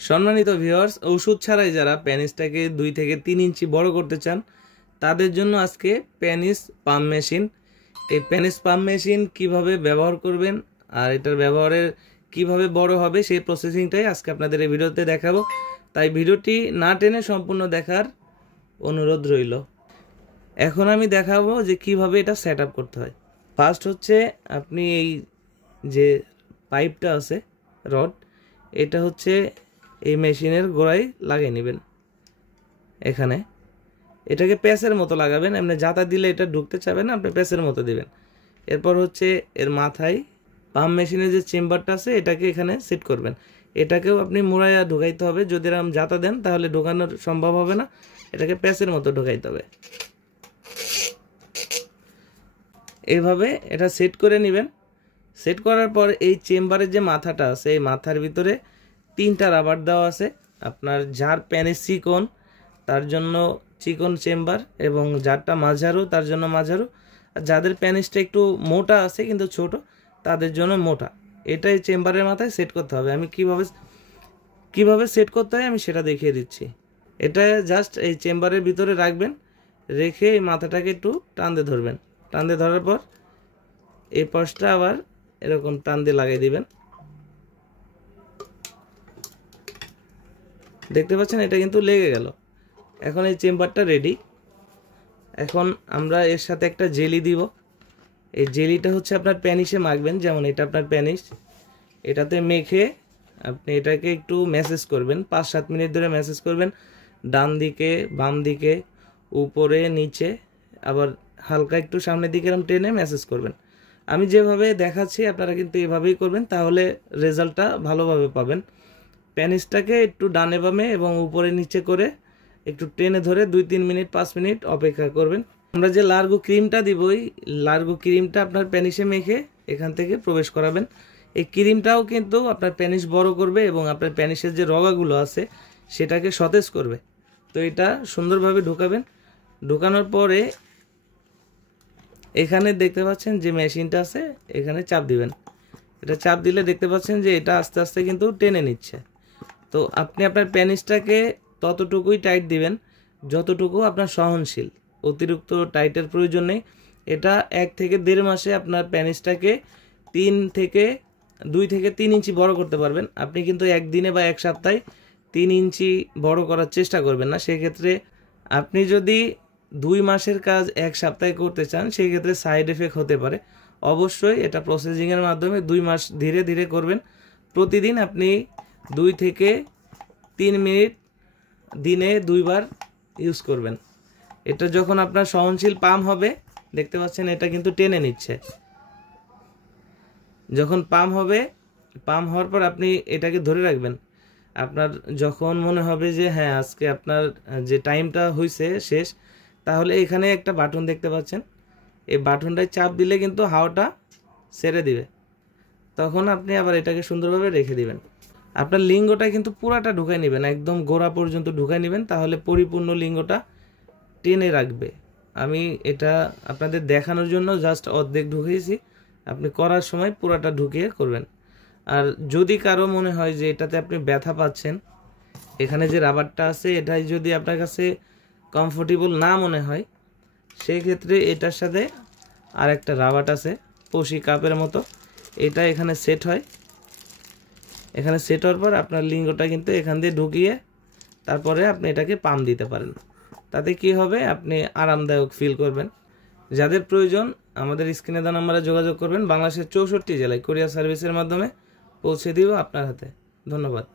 সম্মানিত ভিউয়ার্স, ওষুধ ছাড়াই যারা পেনিসটাকে 2 থেকে 3 ইঞ্চি বড় করতে চান তাদের জন্য আজকে পেনিস পাম্প মেশিন। এই পেনিস পাম্প মেশিন কিভাবে ব্যবহার করবেন আর এটার ব্যবহারের কিভাবে বড় হবে সেই প্রসেসিংটাই আজকে আপনাদের এই ভিডিওতে দেখাবো। তাই ভিডিওটি না টেনে সম্পূর্ণ দেখার অনুরোধ রইল। এখন আমি দেখাবো যে কিভাবে এটা সেট আপ করতে হয়। ফার্স্ট হচ্ছে আপনি এই যে পাইপটা আছে রড, এটা হচ্ছে এই মেশিনের গোড়ায় লাগিয়ে নেবেন। এখানে এটাকে প্যাচের মতো লাগাবেন, এমনি জাতা দিলে এটা ঢুকতে চাবে না, আপনি প্যাচের মতো দিবেন। এরপর হচ্ছে এর মাথায় পাম্প মেশিনের যে চেম্বারটা আছে এটাকে এখানে সেট করবেন। এটাকেও আপনি মুড়াইয়া ঢুকাইতে হবে, যদি এরকম জাতা দেন তাহলে ঢোকানোর সম্ভব হবে না, এটাকে প্যাচের মতো ঢুকাইতে হবে। এইভাবে এটা সেট করে নেবেন। সেট করার পর এই চেম্বারের যে মাথাটা আছে এই মাথার ভিতরে 3টা রাবার দেওয়া আছে। আপনার যার পেনিস চিকন তার জন্য চিকন চেম্বার, এবং যারটা মাঝারু তার জন্য মাঝারু, আর যাদের পেনিসটা একটু মোটা আছে কিন্তু ছোট তাদের জন্য মোটা। এটাই চেম্বারের মাথায় সেট করতে হবে। আমি কিভাবে সেট করতে হয় আমি সেটা দেখিয়ে দিচ্ছি। এটা জাস্ট এই চেম্বারের ভিতরে রাখবেন, রেখে এই মাথাটাকে একটু টান দিয়ে ধরবেন। টান দিয়ে ধরার পর এই পাশটা আবার এরকম টান দিয়ে লাগিয়ে দিবেন। দেখতে পাচ্ছেন এটা কিন্তু লেগে গেল। এখন এই চেম্বারটা রেডি। এখন আমরা এর সাথে একটা জেলি দিব। এই জেলিটা হচ্ছে আপনার প্যানিসে মাখবেন, যেমন এটা আপনার প্যানিস, এটাতে মেখে আপনি এটাকে একটু ম্যাসেজ করবেন। 5-7 মিনিট ধরে ম্যাসেজ করবেন, ডান দিকে বাম দিকে উপরে নিচে, আবার হালকা একটু সামনের দিকে এরকম টেনে ম্যাসেজ করবেন। আমি যেভাবে দেখাচ্ছি আপনারা কিন্তু এভাবেই করবেন, তাহলে রেজাল্টটা ভালোভাবে পাবেন। প্যানিসটাকে একটু ডানে বামে এবং উপরে নিচে করে একটু টেনে ধরে 2-3 মিনিট 5 মিনিট অপেক্ষা করবেন। আমরা যে লার্গো ক্রিমটা দিব, এই লার্গো ক্রিমটা আপনার প্যানিসে মেখে এখান থেকে প্রবেশ করাবেন। এই ক্রিমটাও কিন্তু আপনার প্যানিস বড় করবে এবং আপনার প্যানিসের যে রগাগুলো আছে সেটাকে সতেজ করবে। তো এটা সুন্দরভাবে ঢোকাবেন। ঢোকানোর পরে এখানে দেখতে পাচ্ছেন যে মেশিনটা আছে, এখানে চাপ দিবেন। এটা চাপ দিলে দেখতে পাচ্ছেন যে এটা আস্তে আস্তে কিন্তু টেনে নিচ্ছে। তো আপনি আপনার প্যানিসটাকে ততটুকুই টাইট দিবেন যতটুকু আপনার সহনশীল, অতিরিক্ত টাইটের প্রয়োজন নেই। এটা 1 থেকে 1.5 মাসে আপনার প্যানিসটাকে 2 থেকে 3 ইঞ্চি বড় করতে পারবেন। আপনি কিন্তু একদিনে বা 1 সপ্তাহে 3 ইঞ্চি বড় করার চেষ্টা করবেন না। সেক্ষেত্রে আপনি যদি 2 মাসের কাজ 1 সপ্তাহে করতে চান সেক্ষেত্রে সাইড এফেক্ট হতে পারে। অবশ্যই এটা প্রসেসিংয়ের মাধ্যমে 2 মাস ধীরে ধীরে করবেন। প্রতিদিন আপনি 2 থেকে 3 মিনিট দিনে 2 বার ইউজ করবেন। এটা যখন আপনার সহনশীল পাম্প হবে, দেখতে পাচ্ছেন এটা কিন্তু টেনে নিচ্ছে। যখন পাম্প হবে, পাম্প হওয়ার পর আপনি এটাকে ধরে রাখবেন। আপনার যখন মনে হবে যে হ্যাঁ আজকে আপনার যে টাইমটা হয়েছে শেষ, তাহলে এখানে একটা বাটন দেখতে পাচ্ছেন, এই বাটনটায় চাপ দিলে কিন্তু হাওয়াটা ছেড়ে দিবে। তখন আপনি আবার এটাকে সুন্দরভাবে রেখে দিবেন। আপনার লিঙ্গটা কিন্তু পুরাটা ঢুকাই নেবেন, একদম গোড়া পর্যন্ত ঢুকাই নেবেন, তাহলে পরিপূর্ণ লিঙ্গটা টেনে রাখবে। আমি এটা আপনাদের দেখানোর জন্য জাস্ট অর্ধেক ঢুকিয়েছি, আপনি করার সময় পুরাটা ঢুকিয়ে করবেন। আর যদি কারো মনে হয় যে এটাতে আপনি ব্যথা পাচ্ছেন, এখানে যে রাবারটা আছে এটাই যদি আপনার কাছে কমফোর্টেবল না মনে হয়, সেই ক্ষেত্রে এটার সাথে আর একটা রাবার আছে পশি কাপের মতো, এটা এখানে সেট হয়। এখানে সেট হওয়ার পর আপনার লিঙ্গটা কিন্তু এখান দিয়ে ঢুকিয়ে তারপরে আপনি এটাকে পাম্প দিতে পারেন। তাতে কি হবে, আপনি আরামদায়ক ফিল করবেন। যাদের প্রয়োজন আমাদের স্ক্রিনে দেওয়া নম্বরে যোগাযোগ করবেন। বাংলাদেশের 64 জেলায় কুরিয়ার সার্ভিসের মাধ্যমে পৌঁছে দিব আপনার হাতে। ধন্যবাদ।